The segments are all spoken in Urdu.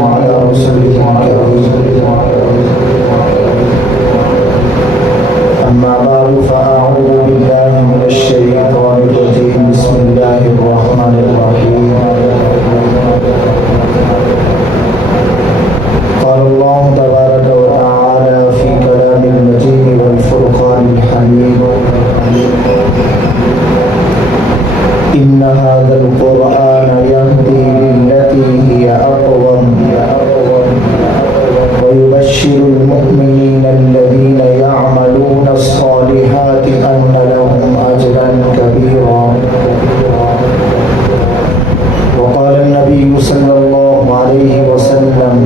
على رسوله الكريم. أما بعد فأعوذ بالله من الشيطان الرجيم. بسم الله الرحمن الرحيم. قال الله تبارك وتعالى في كلام المجيد والفرقان الحميد: إن هذا القرآن يهدي للتي هي أقوم ويبشر المؤمنين الذين يعملون الصالحات أن لهم أجرا كبيرا. وقال النبي صلى الله عليه وسلم: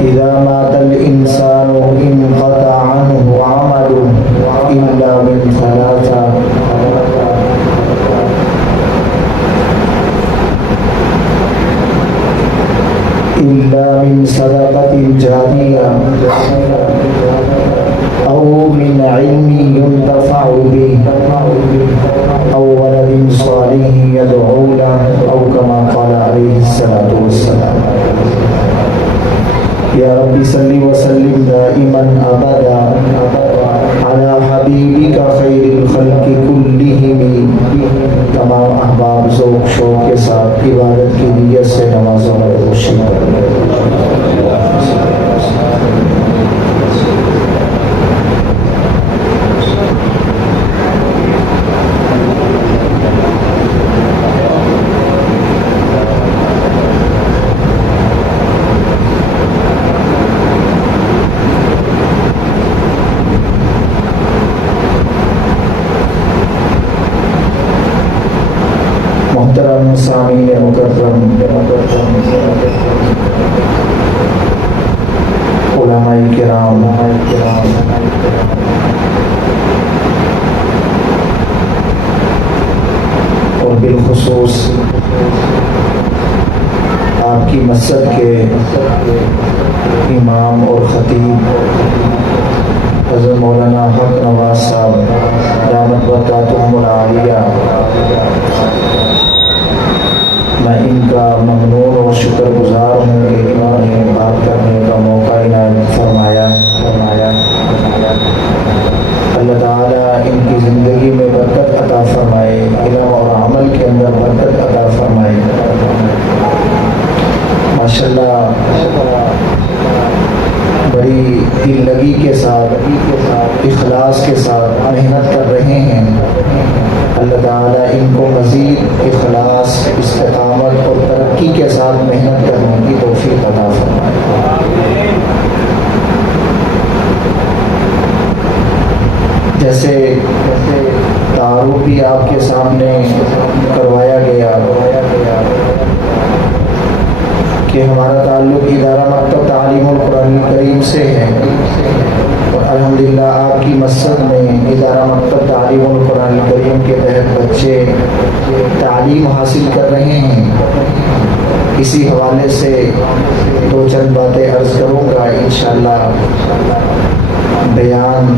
إذا مات الإنسان انقطع عنه عمله إلا من ثلاثة: إلا من صدقة جارية أو من علم ينتفع به أو ولد صالح يدعو له أو كما قال عليه الصلاة والسلام. يا رب صل وسلم دائما أبدا على حبيبك خير الخلق كلهم. تمام احباب ذوق شوق کے ساتھ عبادت کی نیت سے نمازوں میں خوشی محترم سامعین مکرم، علماء کرام، اور بالخصوص آپ کی مسجد کے امام اور خطیب حضرت مولانا حق نواز صاحب دامت برکاتہم العالیہ، میں ان کا ممنون اور شکر گزار ہوں کہ انہوں نے بات کرنے کا موقع عنایت فرمایا۔ اللہ تعالیٰ ان کی زندگی میں برکت عطا فرمائے، علم اور عمل کے اندر برکت عطا فرمائے۔ ماشاءاللہ بڑی دل لگی کے ساتھ، اخلاص کے ساتھ محنت کر رہے ہیں۔ اللہ تعالیٰ ان کو مزید اخلاص، استقامت اور ترقی کے ساتھ محنت کرنے کی توفیق عطا فرمائے۔ جیسے تعارف بھی آپ کے سامنے کروایا گیا کہ ہمارا تعلق ادارہ مکتب تعلیم القرآن الکریم سے ہے، اور الحمدللہ آپ کی مسجد میں ادارہ مکتب تعلیم القرآن الکریم کے تحت بچے تعلیم حاصل کر رہے ہیں۔ اسی حوالے سے دو چند باتیں عرض کروں گا، انشاءاللہ بیان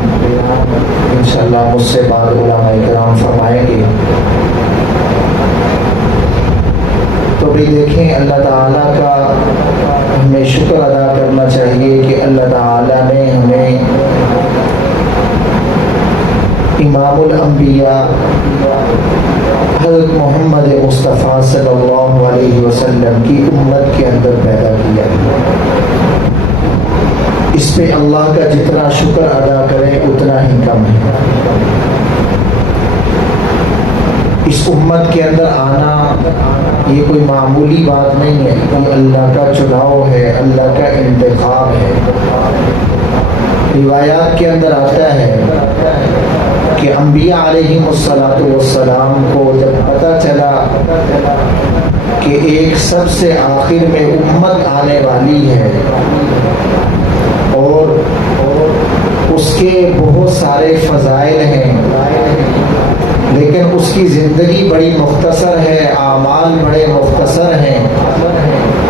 انشاءاللہ مجھ سے بعد علماء کرام فرمائیں گے۔ تو بھی دیکھیں، اللہ تعالیٰ کا ہمیں شکر ادا کرنا چاہیے کہ اللہ تعالیٰ نے ہمیں امام الانبیاء حضرت محمد مصطفیٰ صلی اللہ علیہ وسلم کی امت کے اندر پیدا کیا۔ اس پہ اللہ کا جتنا شکر ادا کریں اتنا ہی کم ہے۔ اس امت کے اندر آنا یہ کوئی معمولی بات نہیں ہے، یہ اللہ کا چناؤ ہے، اللہ کا انتخاب ہے۔ روایات کے اندر آتا ہے کہ انبیاء علیہم السلام کو جب پتہ چلا کہ ایک سب سے آخر میں امت آنے والی ہے اور اس کے بہت سارے فضائل ہیں، لیکن اس کی زندگی بڑی مختصر ہے، اعمال بڑے مختصر ہیں،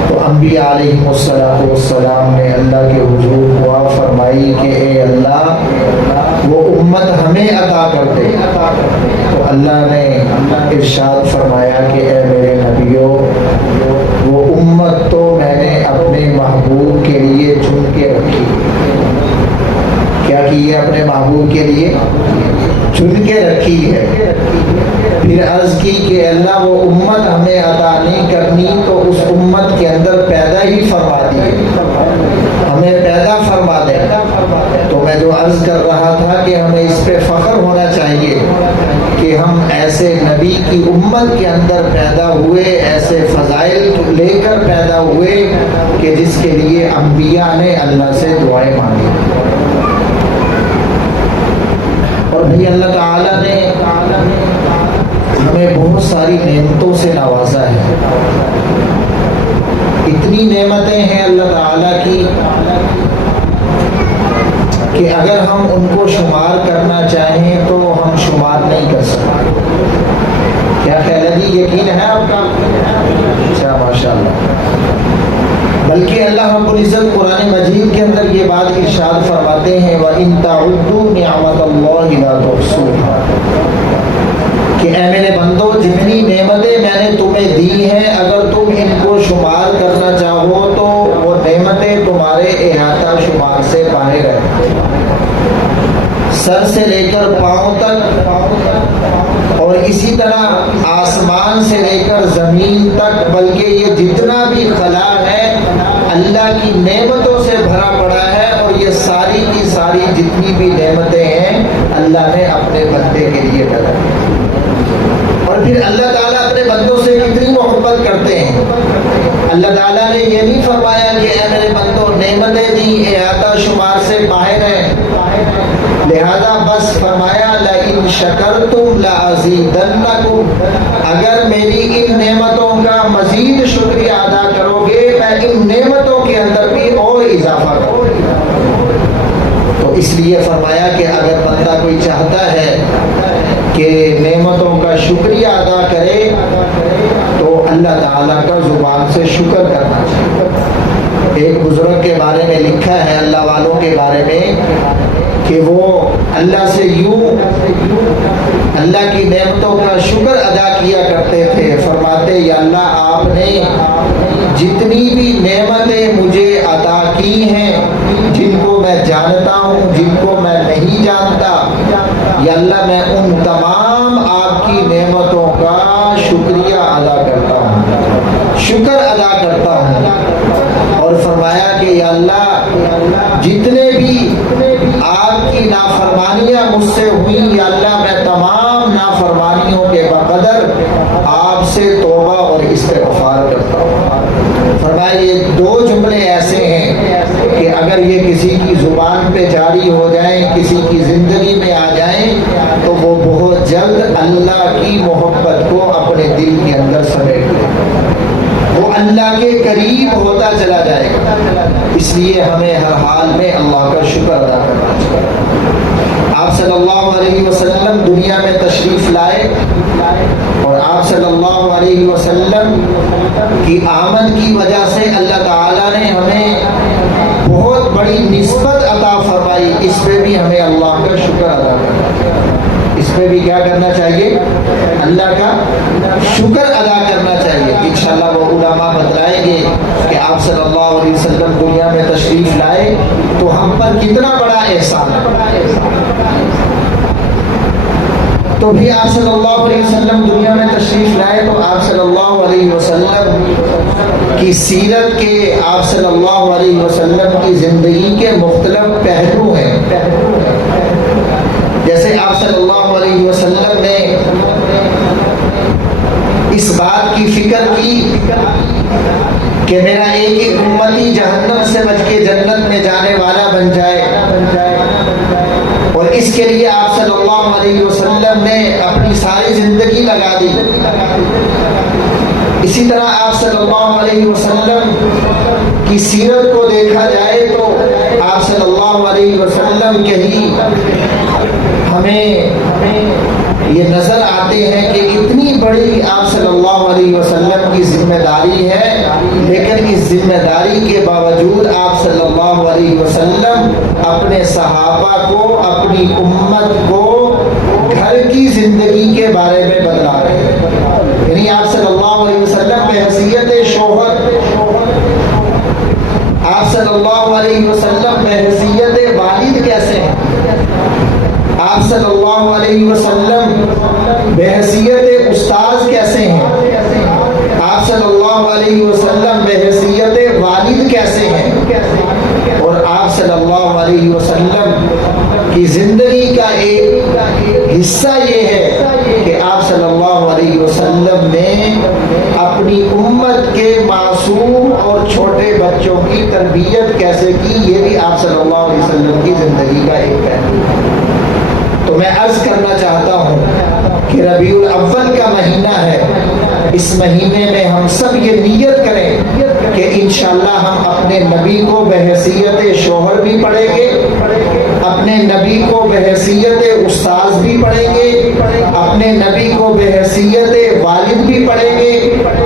تو انبیاء علیہم السلام نے اللہ کے حضور دعا فرمائی کہ اے اللہ وہ امت ہمیں عطا کر دے۔ تو اللہ نے ارشاد فرمایا کہ اے میرے نبیوں وہ مہربانی کرنی تو اس امت کے اندر پیدا ہی فرما دیے، ہمیں پیدا فرما دے۔ تو میں جو عرض کر رہا تھا کہ ہمیں اس پہ فخر ہونا چاہیے کہ ہم ایسے نبی کی امت کے اندر پیدا ہوئے، ایسے فضائل لے کر پیدا ہوئے کہ جس کے لیے انبیاء نے اللہ سے دعائیں مانگی۔ اور بھی اللہ تعالیٰ نے ہمیں بہت ساری نعمتوں سے نوازا ہے، اتنی نعمتیں ہیں اللہ تعالیٰ کی کہ اگر ہم ان کو شمار کرنا چاہیں تو ہم شمار نہیں کر سکتے۔ کیا خیال ہے جی؟ یقین ہے آپ کا؟ اچھا ماشاء اللہ۔ بلکہ اللہ رب العزت قرآن مجید کے اندر یہ بات ارشاد فرماتے ہیں وَإِن تَعُدُّوا نِعْمَتَ اللَّهِ لَا تُحْصُوهَا، کہ اے میرے بندو جتنی نعمتیں میں نے تمہیں دی ہیں اگر تم ان کو شمار کرنا چاہو تو وہ نعمتیں تمہارے احاطہ شمار سے باہر ہیں، سر سے لے کر پاؤں تک، اور اسی طرح آسمان سے لے کر زمین تک، بلکہ یہ جتنا بھی خلا ہے اللہ کی نعمتوں سے بھرا پڑا ہے، اور یہ ساری کی ساری جتنی بھی نعمتیں ہیں اللہ نے اپنے بندے کے لیے پیدا کی۔ اور پھر اللہ تعالیٰ اپنے بندوں سے کتنی محبت کرتے ہیں۔ اللہ تعالیٰ نے یہ نہیں فرمایا کہ اے میرے بندوں نعمتیں دی احاطہ شمار سے باہر ہیں، لہذا بس فرمایا لَإِن شَكَرْتُمْ لَأَزِيدَنَّكُمْ، اگر میری ان نعمتوں کا مزید شکریہ ادا کرو گے میں ان نعمتوں کے اندر بھی اور اضافہ کروں گا۔ تو اس لیے فرمایا کہ اگر بندہ کوئی چاہتا ہے کہ نعمتوں کا شکریہ ادا کرے تو اللہ تعالیٰ کا زبان سے شکر کرنا چاہیے۔ ایک بزرگ کے بارے میں لکھا ہے اللہ والوں کے بارے میں کہ وہ اللہ سے یوں اللہ کی نعمتوں کا شکر ادا کیا کرتے تھے، فرماتے یا اللہ آپ نے جتنی بھی نعمتیں مجھے عطا کی ہیں، جن کو میں جانتا ہوں جن کو میں نہیں جانتا، یا اللہ میں ان تمام آپ کی نعمتوں کا شکریہ ادا کرتا ہوں، شکر ادا کرتا ہوں۔ اور فرمایا کہ یا اللہ جتنے بھی آپ کی نافرمانیاں مجھ سے ہوئیں یا اللہ میں تمام نافرمانیوں کے بقدر آپ سے توبہ اور استغفار کرتا ہوں۔ فرمایا یہ دو جملے ایسے ہیں کہ اگر یہ کسی کی زبان پہ جاری ہو جائیں، کسی کی زندگی میں آ جائیں تو وہ بہت جلد اللہ کی محبت کو اپنے دل کے اندر سمیٹ لے، وہ اللہ کے قریب ہوتا چلا جائے گا۔ اس لیے ہمیں ہر حال میں اللہ کا شکر ادا کرنا چاہیے۔ آپ صلی اللہ علیہ وسلم دنیا میں تشریف لائے اور آپ صلی اللہ علیہ وسلم کی آمد کی وجہ سے اللہ تعالیٰ نے ہمیں بہت بڑی نسبت عطا فرمائی، اس پہ بھی ہمیں اللہ کا شکر ادا کرنا چاہیے۔ اس پہ بھی کیا کرنا چاہیے؟ اللہ کا شکر ادا کرنا چاہیے۔ انشاءاللہ وہ علماء بتلائیں گے کہ آپ صلی اللہ علیہ وسلم دنیا میں تشریف لائے تو ہم پر کتنا بڑا احسان ہے۔ تو بھی آپ صلی اللہ علیہ وسلم دنیا میں تشریف لائے تو آپ صلی اللہ علیہ وسلم کی سیرت کے، آپ صلی اللہ علیہ وسلم کی زندگی کے مختلف پہلو ہیں۔ جیسے آپ صلی اللہ علیہ وسلم نے اس بات کی فکر کی کہ میرا ایک ایک امتی جہنم سے بچ کے جنت میں جانے والا بن جائے، اور اس کے لیے آپ صلی اللہ علیہ وسلم نے اپنی ساری زندگی لگا دی۔ اسی طرح آپ صلی اللہ علیہ وسلم کی سیرت کو دیکھا جائے تو آپ صلی اللہ علیہ وسلم کے ہی ہمیں یہ نظر آتے ہیں کہ اتنی بڑی آپ صلی اللہ علیہ وسلم کی ذمہ داری ہے، لیکن اس ذمہ داری کے باوجود آپ صلی اللہ علیہ وسلم اپنے صحابہ کو، اپنی امت کو گھر کی زندگی کے بارے میں بتلا رہے ہیں۔ یعنی آپ صلی اللہ علیہ وسلم بحیثیت شوہر، آپ صلی اللہ علیہ وسلم بحیثیت والد کیسے ہیں، آپ صلی اللہ علیہ وسلم بحیثیت استاذ کیسے ہیں، آپ صلی اللہ علیہ وسلم بحیثیت والد کیسے ہیں، اور آپ صلی اللہ علیہ وسلم کی زندگی کا ایک حصہ یہ ہے کہ آپ صلی اللہ علیہ وسلم نے اپنی امت کے معصوم اور چھوٹے بچوں کی تربیت کیسے کی، یہ بھی آپ صلی اللہ علیہ وسلم کی زندگی کا ایک پہلو ہے۔ تو میں عرض کرنا چاہتا ہوں کہ ربیع الاول کا مہینہ ہے، اس مہینے میں ہم سب یہ نیت کریں کہ انشاءاللہ ہم اپنے نبی کو بحیثیت شوہر بھی پڑھیں گے، اپنے نبی کو بحیثیت استاذ بھی پڑھیں گے، اپنے نبی کو بحیثیت والد بھی پڑھیں گے،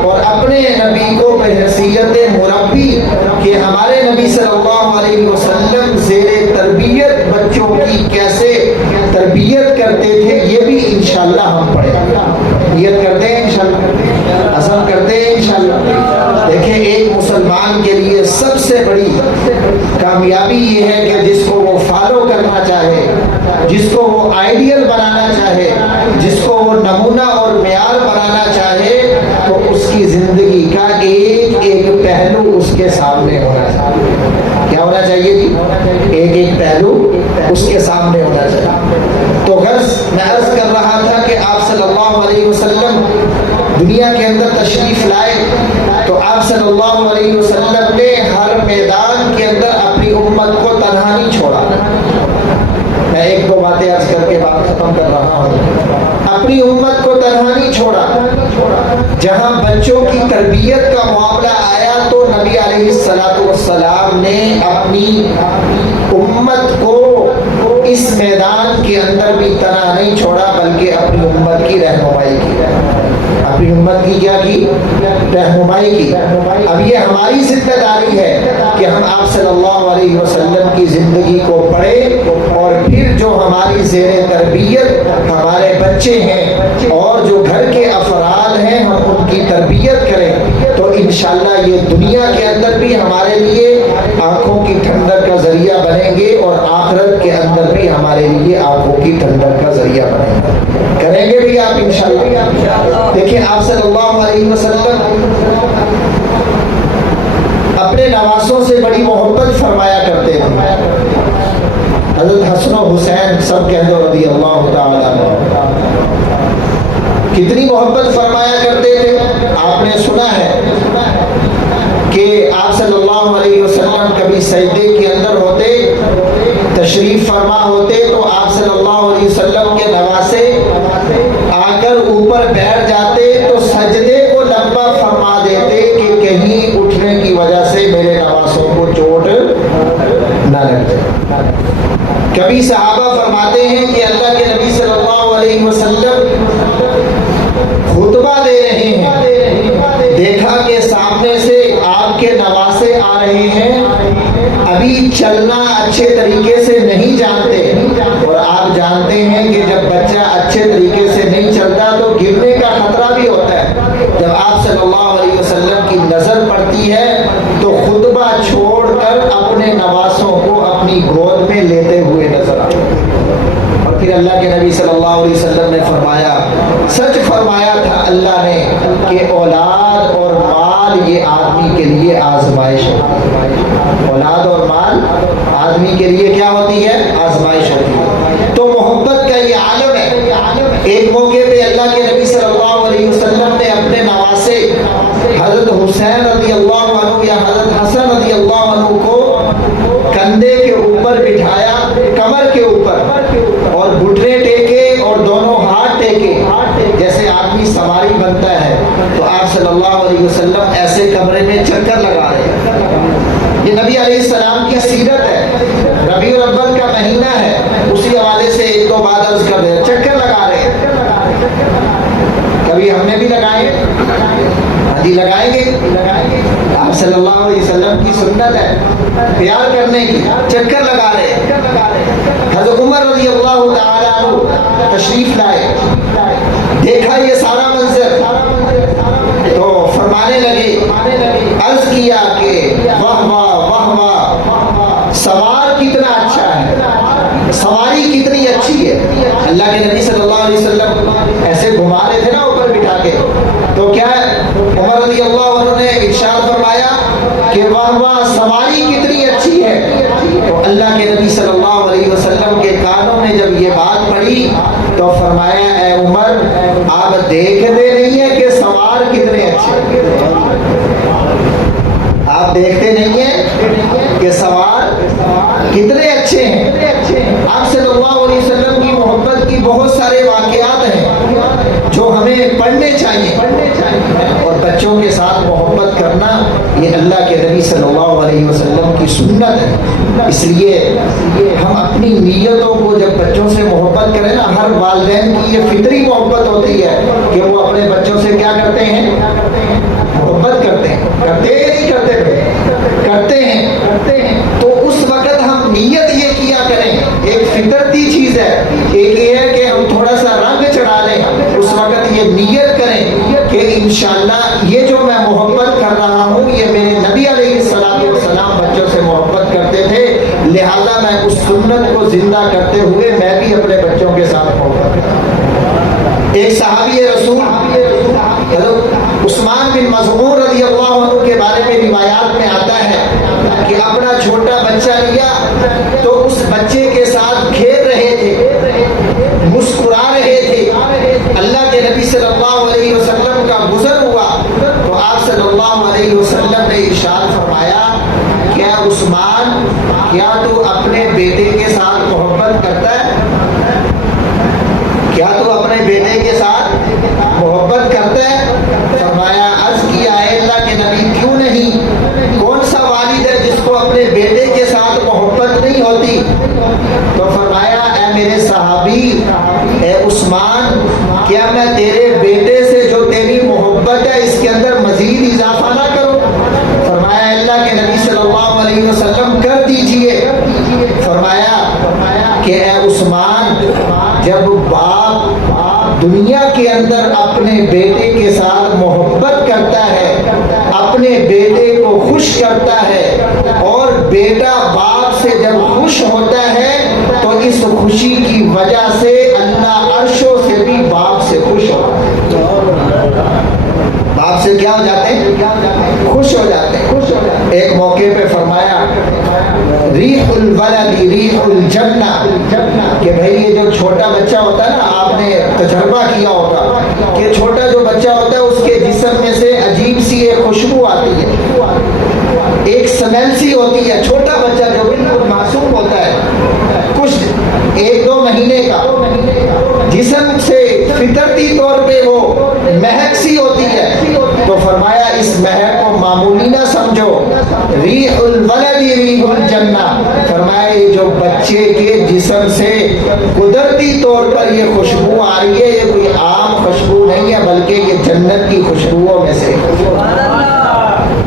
اور اپنے نبی کو بحیثیت مربی کہ ہمارے نبی صلی اللہ علیہ وسلم زیر تربیت بچوں کی کیسے تربیت کرتے تھے، یہ بھی انشاءاللہ ہم پڑھیں گے۔ نیت کرتے ہیں انشاءاللہ، عزم کرتے ہیں انشاءاللہ۔ دیکھیں، ایک مسلمان کے لیے سب سے بڑی کامیابی یہ ہے کہ جس کو وہ فالو کرنا چاہے، جس کو وہ آئیڈیل بنانا چاہے، جس کو وہ نمونہ اور معیار بنانا چاہے، تو اس کی زندگی کا ایک ایک پہلو اس کے سامنے ہونا چاہیے۔ کیا ہونا چاہیے جی؟ ایک ایک پہلو اس کے سامنے ہونا چاہیے۔ تو غرض میں عرض کر رہا تھا کہ آپ صلی اللہ علیہ وسلم دنیا کے اندر تشریف لائے تو آپ صلی اللہ علیہ وسلم نے ہر میدان کے اندر اپنی امت کو تنہا نہیں چھوڑا۔ میں ایک دو باتیں عرض کر کے بات ختم کر رہا ہوں۔ اپنی امت کو تنہا نہیں چھوڑا، جہاں بچوں کی تربیت کا معاملہ آیا تو نبی علیہ الصلوۃ والسلام نے اپنی امت کو اس میدان کے اندر بھی تنہا نہیں چھوڑا، بلکہ اپنی امت کی رہنمائی کی، اپنی امت کی کیا کی؟ رہنمائی کی۔ اب یہ ہماری ذمہ داری ہے کہ ہم آپ صلی اللہ علیہ وسلم کی زندگی کو پڑھیں، اور پھر جو ہماری زیر تربیت ہمارے بچے ہیں اور جو گھر کے افراد ہیں ہم ان کی تربیت کریں، تو انشاءاللہ یہ دنیا کے اندر بھی ہمارے لیے آنکھوں کی ٹھنڈک کا ذریعہ بنیں گے، اور آخرت کے اندر بھی ہمارے لیے آنکھوں کی ٹھنڈک کا ذریعہ بنیں گے۔ کریں گے بھی آپ انشاءاللہ۔ دیکھیں، آپ صلی اللہ علیہ وسلم اپنے نواسوں سے بڑی محبت فرمایا کرتے ہیں۔ حضرت حسن و حسین سب کہہ دو رضی اللہ تعالیٰ عنہ، کتنی محبت فرمایا کرتے تھے۔ آپ نے سنا ہے کہ آپ صلی اللہ علیہ وسلم کبھی سجدے کے اندر ہوتے، تشریف فرما ہوتے، تو آپ صلی اللہ علیہ وسلم کے نواسے آ کر اوپر بیٹھ جاتے تو سجدے کو لمبا فرما دیتے کہ کہیں اٹھنے کی وجہ سے میرے نواسوں کو چوٹ نہ لگ جائے۔ کبھی صحابہ فرماتے ہیں کہ اللہ کے نبی صلی اللہ علیہ وسلم خطبہ دے رہے ہیں، دیکھا کہ سامنے سے آپ کے نواسے آ رہے ہیں، ابھی چلنا اچھے طریقے سے نہیں جانتے، اور آپ جانتے ہیں کہ جب بچہ اچھے طریقے سے نہیں چلتا تو گرنے کا خطرہ بھی ہوتا ہے۔ جب آپ صلی اللہ علیہ وسلم کی نظر پڑتی ہے تو خطبہ چھوڑ کر اپنے نواسوں کو اپنی گود میں لیتے ہوئے نظر آتے، اور پھر اللہ کے نبی صلی اللہ علیہ وسلم نے فرمایا، سچ فرمایا تھا اللہ نے کہ اولاد اور مال یہ آدمی کے لیے آزمائش ہے۔ اولاد اور مال آدمی کے لیے کیا ہوتی ہے؟ آزمائش ہوتی ہے۔ تو محبت کا یہ عالم ہے۔ ایک موقع پہ اللہ کے نبی صلی اللہ علیہ وسلم نے اپنے نواسے حضرت حسین رضی اللہ عنہ یا حضرت حسن رضی اللہ عنہ کو کندھے کے اوپر بٹھایا، کمر کے اوپر، اور گھٹنے ٹیکے اور دونوں ہاتھ ٹیکے، جیسے آدمی سواری بنتا ہے۔ تو آپ صلی اللہ علیہ وسلم ایسے کمرے میں چکر لگا رہے ہیں۔ یہ نبی علیہ السلام کی سیرت ہے۔ ربیع الاول کا مہینہ ہے، اسی حوالے سے ایک دو بات عرض کر دیں، چکر لگا رہے ہیں۔ کبھی ہم نے بھی لگائے، ہاں جی لگائیں گے۔ آپ صلی اللہ علیہ وسلم کی سنت ہے پیار کرنے کی، چکر لگا رہے ہیں۔ حضرت عمر رضی اللہ تعالیٰ عنہ تشریف لائے، دیکھا یہ سارا منظر تو فرمانے لگے، عرض کیا کہ واہ واہ واہ واہ، سوار کتنا اچھا ہے، سواری کتنی اچھی ہے۔ اللہ کے نبی صلی اللہ علیہ وسلم ایسے گھما رہے تھے نا اوپر بٹھا کے، تو کیا عمر رضی اللہ عنہ نے ارشاد فرمایا کہ واہ واہ سواری کتنی اچھی ہے، تو اللہ کے نبی صلی اللہ علیہ وسلم کے کانوں میں جب یہ بات پڑی تو فرمایا اے عمر آپ دیکھتے نہیں ہیں کہ سوار کتنے اچھے، آپ دیکھتے نہیں ہیں کہ سوار کتنے اچھے ہیں۔ آپ صلی اللہ علیہ وسلم کی محبت کی بہت سارے واقعات ہیں جو ہمیں پڑھنے چاہیے، اور بچوں کے ساتھ محبت کرنا یہ اللہ کے نبی صلی اللہ علیہ وسلم کی سنت ہے۔ اس لیے ہم اپنی نیتوں کو جب بچوں سے محبت کریں نا، ہر والدین کی یہ فطری محبت ہوتی ہے کہ وہ اپنے بچوں سے کیا کرتے ہیں، محبت کرتے ہیں، کرتے ہیں نہیں کرتے ہیں، تو اس وقت ہم نیت یہ کیا کریں، ایک فطرتی چیز ہے، ایک یہ ہے کہ ہم تھوڑا سا رنگ چڑھا لیں، اس وقت یہ نیت کریں کہ انشاءاللہ یہ جو میں محبت کر رہا ہوں یہ میرے نبی علیہ السلام بچوں سے محبت کرتے تھے، لہذا میں اس سنت کو زندہ کرتے ہوئے میں بھی اپنے بچوں کے ساتھ محبت کرتا ہوں۔ ایک صحابی رسول عثمان بن مظعون رضی اللہ عنہ کے بارے میں روایات میں آتا ہے کہ اپنا چھوٹا بچہ لیا تو اس بچے کے ساتھ کھیل رہے تھے، مسکرا رہے تھے، اللہ کے نبی صلی اللہ علیہ وسلم کا گزر ہوا تو آپ صلی اللہ علیہ وسلم نے ارشاد فرمایا کیا عثمان کیا تو اپنے بیٹے کے ساتھ محبت کرتا ہے، کیا تو اپنے بیٹے کے ساتھ محبت کرتا ہے؟ فرمایا عرض کیا اے اللہ کے نبی کیوں نہیں، کون سا والد ہے جس کو اپنے بیٹے کے ساتھ محبت نہیں ہوتی؟ تو فرمایا اے میرے صحابی اے عثمان کیا میں تیرے بیٹے سے جو تیری محبت ہے اس کے اندر مزید اضافہ نہ کروں؟ فرمایا اللہ کے نبی صلی اللہ علیہ وسلم کر دیجئے۔ فرمایا کہ اے عثمان جب باپ دنیا کے اندر اپنے بیٹے کے ساتھ محبت کرتا ہے، اپنے بیٹے کو خوش کرتا ہے، اور بیٹا باپ سے جب خوش ہوتا ہے تو اس خوشی کی وجہ سے اللہ عرشوں سے بھی باپ سے خوش ہوتا ہے، باپ سے کیا ہو جاتے ہیں، خوش ہو جاتے ہیں۔ ایک موقع پہ فرمایا ریح الولد ریح الجنہ، کہ بھئی یہ جو چھوٹا بچہ ہوتا ہے نا، آپ نے تجربہ کیا ہوگا کہ چھوٹا جو بچہ ہوتا ہے اس کے جسم میں سے عجیب سی ایک خوشبو آتی ہے، ایک سمیل سی ہوتی ہے، چھوٹا بچہ جو بالکل معصوم ہوتا ہے، کچھ 1-2 مہینے کا، جسم سے فطرتی طور پہ وہ مہک سی ہوتی ہے، تو فرمایا اس مہک کو معمولی نہ سمجھو، ریح الولد ریح الجنہ، فرمایا یہ جو بچے کے جسم سے قدرتی طور پر یہ خوشبو آ رہی ہے یہ کوئی عام خوشبو نہیں ہے بلکہ یہ جنت کی خوشبوؤں میں سے،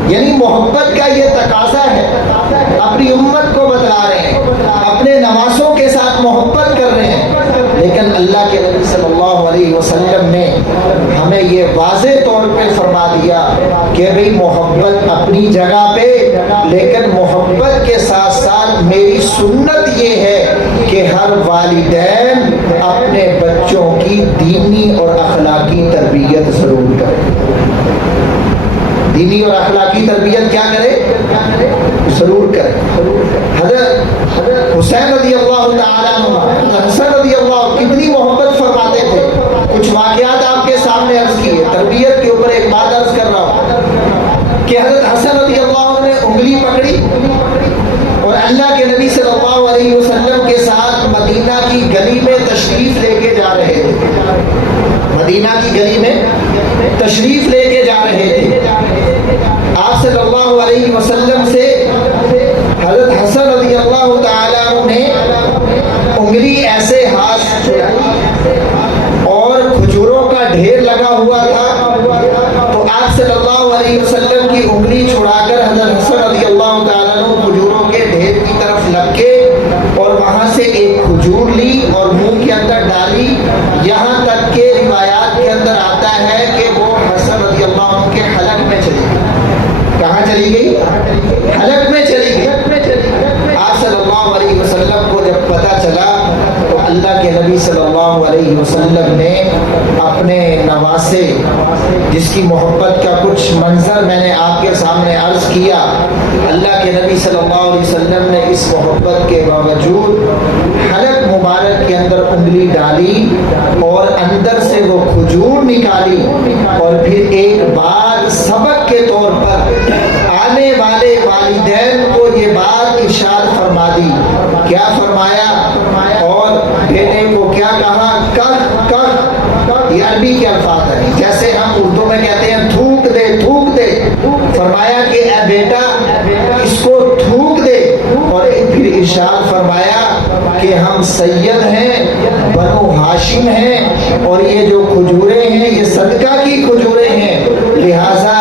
یعنی محبت کا یہ تقاضا ہے، اپنی امت کو بتلا رہے ہیں، اپنے نواسوں کے ساتھ محبت کر رہے ہیں، لیکن اللہ کے نبی صلی اللہ علیہ وسلم نے ہمیں یہ واضح طور پہ فرما دیا کہ بھئی محبت اپنی جگہ پہ، لیکن محبت کے ساتھ ساتھ میری سنت یہ ہے کہ ہر والدین اپنے بچوں کی دینی اور اخلاقی تربیت ضرور کریں، دینی اور اخلاقی تربیت کیا کرے، ضرور کرے۔ حضرت حسین رضی اللہ تعالیٰ عنہ، حسن رضی اللہ کتنی محبت فرماتے تھے، کچھ واقعات آپ کے سامنے عرض کیے، تربیت کے اوپر ایک بات عرض کر رہا ہوں کہ حضرت حسن رضی اللہ عنہ نے انگلی پکڑی اور اللہ کے نبی صلی اللہ علیہ وسلم کے ساتھ مدینہ کی گلی میں تشریف لے کے جا رہے تھے، مدینہ کی گلی میں تشریف لے کے جا رہے تھے، آپ صلی اللہ علیہ وسلم سے حضرت حسن رضی اللہ تعالیٰ عنہ نے انگلی ایسے ہاتھ چھڑائی اور کھجوروں کا ڈھیر لگا ہوا تھا، تو آپ صلی اللہ علیہ وسلم کی انگلی چھڑا کر حضرت حسن رضی اللہ تعالیٰ عنہ کھجوروں کے ڈھیر کی طرف لگ کے اور وہاں سے ایک کھجور لی اور منہ کے اندر ڈالی، یہاں تک کہ روایات کے اندر آتا ہے کہ وہ حسن رضی اللہ عنہ کے حلق میں چلی گئی۔ کہاں چلی گئی؟ حلق میں چلی گئی۔ آپ صلی اللہ علیہ وسلم کو جب پتہ چلا تو اللہ کے نبی صلی اللہ علیہ وسلم نے اپنے نواز نواسے، جس کی محبت کا کچھ منظر میں نے آپ کے سامنے عرض کیا، اللہ کے نبی صلی اللہ علیہ وسلم نے اس محبت کے باوجود حلق مبارک کے اندر انگلی ڈالی اور اندر سے وہ کھجور نکالی، اور پھر ایک بات سبق کے طور پر آنے والے والدین کو یہ بات ارشاد فرما دی۔ کیا فرمایا؟ اور بیٹے کو کیا کہا؟ کہہ کہہ، یہ عربی کے الفاظ ہیں، جیسے ہم اردو میں کہتے ہیں تھوک دے تھوک دے، فرمایا کہ اے بیٹا اس کو تھوک دے، اور پھر ارشاد فرمایا کہ ہم سید ہیں، بنو ہاشم ہیں، اور یہ جو کھجوریں ہیں یہ صدقہ کی کھجوریں ہیں، لہذا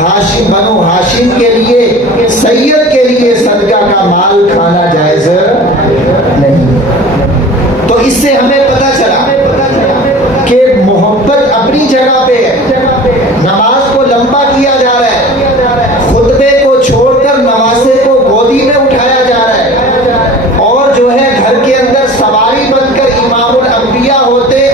ہاشم بنو ہاشم کے لیے، سید کے لیے صدقہ کا مال کھانا جائز نہیں۔ تو اس سے ہمیں پتہ چلا کہ محبت اپنی جگہ پہ ہے، نماز کو لمبا کیا جا رہا ہے، خطبے کو چھوڑ کر نواسے کو گودی میں اٹھایا جا رہا ہے، اور جو ہے گھر کے اندر سواری بن کر امام الانبیاء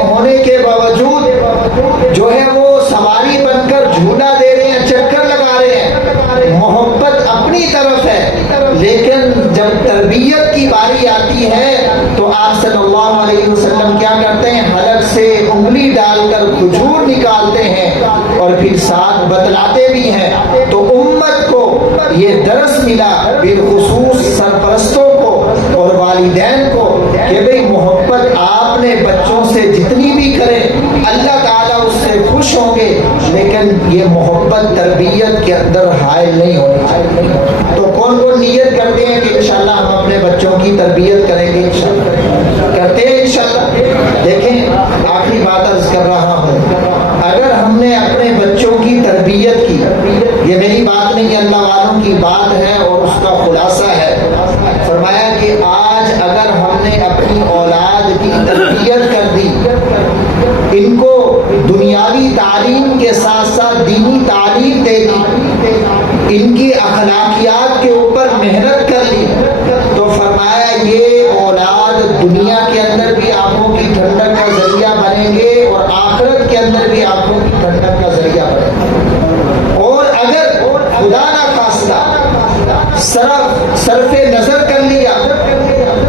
ہونے کے باوجود جو ہے وہ سواری بن کر جھولا دے رہے ہیں، چکر لگا رہے ہیں۔ محبت اپنی طرف ہے، لیکن جب تربیت کی باری آتی ہے تو آپ صلی اللہ علیہ وسلم کیا کرتے ہیں؟ حلق سے انگلی ڈال کر کھجور نکالتے ہیں، اور پھر ساتھ بتلاتے بھی ہیں۔ تو امت کو یہ درس ملا، بالخصوص سرپرستوں کو اور والدین کو، کہ بھئی محبت آپ نے بچوں سے جتنی بھی کریں اللہ تعالیٰ اس سے خوش ہوں گے، لیکن یہ محبت تربیت کے اندر حائل نہیں ہونی چاہیے۔ تو کون کون نیت کرتے ہیں کہ انشاءاللہ ہم اپنے بچوں کی تربیت کریں گے؟ انشاءاللہ کرتے ہیں انشاءاللہ۔ دیکھیں، آخری بات عرض کر رہا ہوں، اگر ہم نے اپنے بچوں کی تربیت کی، یہ میری بات نہیں، اللہ والوں کی بات ہے اور اس کا خلاصہ ہے، فرمایا کہ آج اگر ہم نے اپنی اولاد کی تربیت کر دی، ان کو دنیاوی تعلیم کے ساتھ ساتھ دینی تعلیم دے دی، ان کی اخلاقیات کے اوپر محنت کر لی، تو فرمایا یہ اولاد دنیا کے اندر بھی آنکھوں کی ٹھنڈک کا ذریعہ بنیں گے اور آخرت کے اندر بھی آنکھوں کی ٹھنڈک کا ذریعہ بنیں گے۔ اور اگر خدا نہ خواستہ صرف نظر کر لیا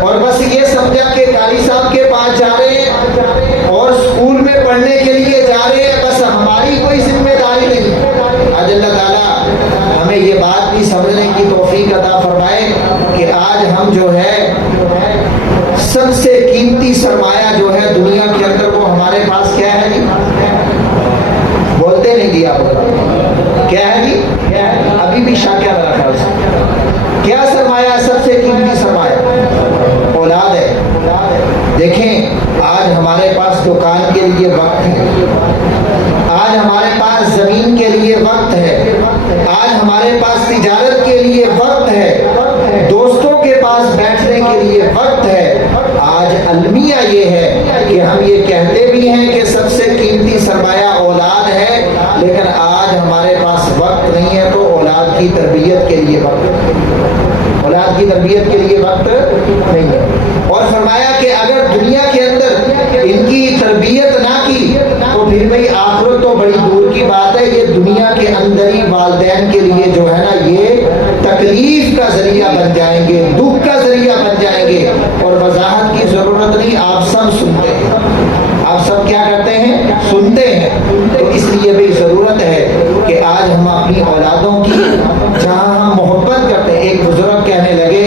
اور بس یہ سمجھا کہ قاری صاحب کے پاس جا رہے ہیں اور اسکول میں پڑھنے کے لیے جا رہے ہیں، بس ہماری کوئی ذمہ داری نہیں، آج اللہ تعالیٰ ہمیں یہ بات بھی سمجھنے کی توفیق عطا فرمائے کہ آج ہم جو ہے سب سے قیمتی سرمایہ جو ہے دنیا کے اندر وہ ہمارے پاس کیا ہے جی؟ بولتے نہیں جی آپ، کیا ہے جی؟ ابھی بھی شک کیا رکھا اس کیا سرمایہ؟ سب سے قیمتی سرمایہ اولاد ہے۔ دیکھیں، آج ہمارے پاس دکان کے لیے وقت ہے، آج ہمارے پاس زمین کے لیے وقت ہے، آج ہمارے پاس تجارت کے لیے وقت ہے، دوستوں کے پاس بیٹھنے کے لیے وقت ہے۔ آج المیہ یہ ہے کہ ہم یہ کہتے بھی ہیں کہ سب سے قیمتی سرمایہ اولاد ہے، لیکن آج ہمارے پاس وقت نہیں ہے، تو اولاد کی تربیت کے لیے وقت، اولاد کی تربیت کے لیے وقت نہیں ہے۔ اور فرمایا کہ اگر دنیا کے اندر ان کی تربیت نہ کی تو پھر بھئی آخرت تو بڑی دور کی بات ہے، یہ دنیا کے اندر ہی والدین کے لیے جو ہے نا یہ تکلیف کا ذریعہ بن جائیں گے، دکھ کا ذریعہ بن جائیں گے۔ اور وضاحت کی ضرورت نہیں، آپ سب سنتے ہیں، آپ سب کیا کرتے ہیں؟ سنتے ہیں۔ تو اس لیے بھی ضرورت ہے کہ آج ہم اپنی اولادوں کی جہاں ہم محبت کرتے ہیں، ایک بزرگ کہنے لگے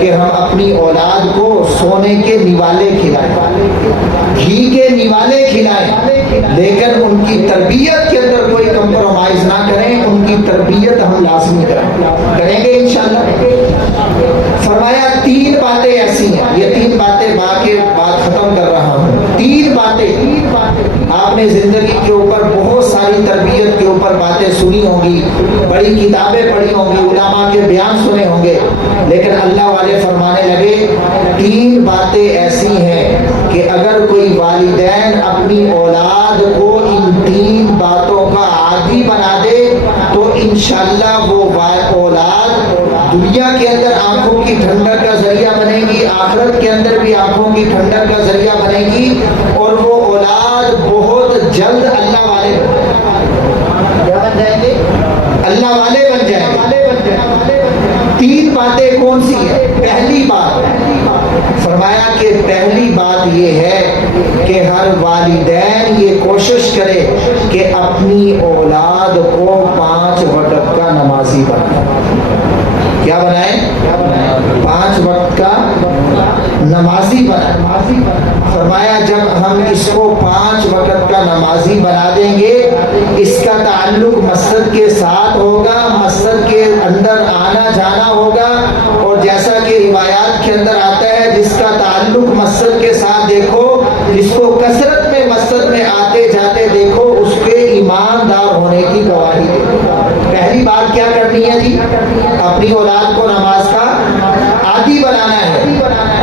کہ ہم اپنی اولاد کو سونے کے نیوالے کھلائیں، گھی کے نیوالے کھلائیں، لیکن ان کی تربیت کے اندر کوئی کمپرومائز نہ کریں، ان کی تربیت ہم لازمی کریں گے انشاءاللہ۔ فرمایا تین باتیں ایسی ہیں، یہ تین باتیں بات ختم کر رہا ہوں، تین باتیں آپ نے زندگی کے اوپر بہت ساری تربیت کے اوپر باتیں سنی ہوں گی، بڑی کتابیں پڑھی ہوں گی، علماء کے بیان سنے ہوں گے، لیکن اللہ والے فرمانے لگے تین باتیں ایسی ہیں کہ اگر کوئی والدین اپنی اولاد کو ان تین باتوں کا عادی بنا دے تو انشاءاللہ وہ اولاد دنیا کے اندر آنکھوں کی ٹھنڈک کا ذریعہ بنے گی، آخرت کے اندر بھی آنکھوں کی ٹھنڈک کا ذریعہ بنے گی، اور وہ اولاد بہت جلد اللہ والے اللہ والے بن جائیں۔ تین باتیں کون سی ہیں؟ پہلی بات فرمایا کہ پہلی بات یہ ہے کہ ہر والدین یہ کوشش کرے کہ اپنی اولاد کو 5 وقت کا نمازی بنائے۔ کیا بنائے؟ 5 وقت کا نمازی بنائے۔ فرمایا جب ہم اس کو 5 وقت کا نمازی بنا دیں گے، اس کا تعلق مسجد کے ساتھ ہوگا، مسجد کے اندر آنا جانا ہوگا، اور جیسا کہ روایات کے اندر آتا ہے جس کا تعلق مسجد کے ساتھ دیکھو، جس کو کثرت میں مسجد میں آتے جاتے دیکھو، اس کے ایماندار ہونے کی گواہی دے۔ پہلی بات کیا کرنی ہے جی؟ اپنی اولاد کو نماز کا عادی بنانا ہے۔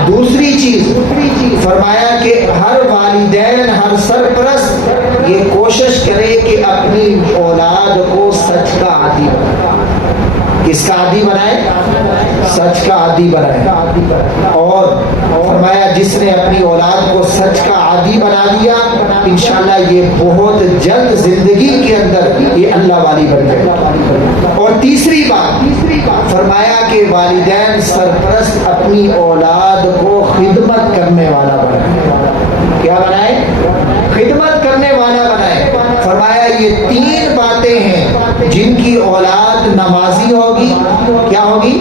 دوسری چیز فرمایا کہ ہر والدین، ہر سرپرست یہ کوشش کرے کہ اپنی اولاد کو سچ کا عادی بنائے۔ کس کا عادی بنائے؟ سچ کا عادی بنائے۔ اور فرمایا جس نے اپنی اولاد کو سچ کا عادی بنا دیا، انشاءاللہ یہ بہت جلد زندگی کے اندر یہ اللہ والی بن جائے۔ اور تیسری بات فرمایا کہ والدین سرپرست اپنی اولاد کو خدمت کرنے والا بنائے۔ کیا بنائے؟ خدمت کرنے والا بنائے۔ فرمایا یہ 3 باتیں ہیں جن کی اولاد نمازی ہوگی۔ کیا ہوگی؟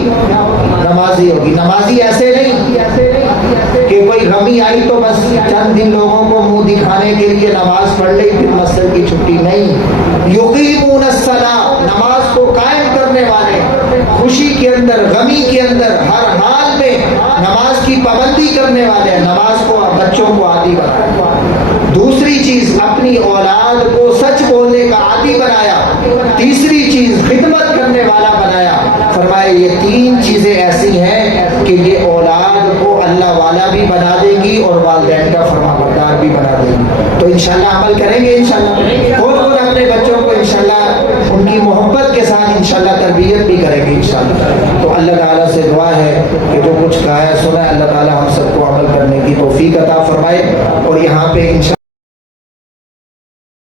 نمازی ہوگی۔ نمازی ایسے نہیں کہ کوئی غمی آئی تو بس چند دن لوگوں کو منہ دکھانے کے لیے نماز پڑھ لے پھر مسجد کی چھٹی نہیں۔ یقیمون الصلاۃ، نماز کو قائم کرنے والے، خوشی کے اندر غمی کے اندر ہر حال میں نماز کی پابندی کرنے والے، نماز کو بچوں کو عادی بنایا۔ دوسری چیز اپنی اولاد کو سچ بولنے کا عادی بنایا۔ تیسری چیز خدمت کرنے والا بنایا۔ فرمایا یہ 3 چیزیں ایسی ہیں کہ یہ اولاد کو اللہ والا بھی بنا دے گی اور والدین کا فرمانبردار بھی بنا دے گی۔ تو انشاءاللہ عمل کریں گے انشاءاللہ، اور اپنے بچوں کو انشاءاللہ ان کی محبت کے ساتھ انشاءاللہ تربیت بھی کریں گے انشاءاللہ۔ تو اللہ تعالیٰ سے دعا ہے کہ جو کچھ کہا ہے سنا ہے، اللہ تعالیٰ ہم سب کو عمل کرنے کی توفیق عطا فرمائے، اور یہاں پہ انشاءاللہ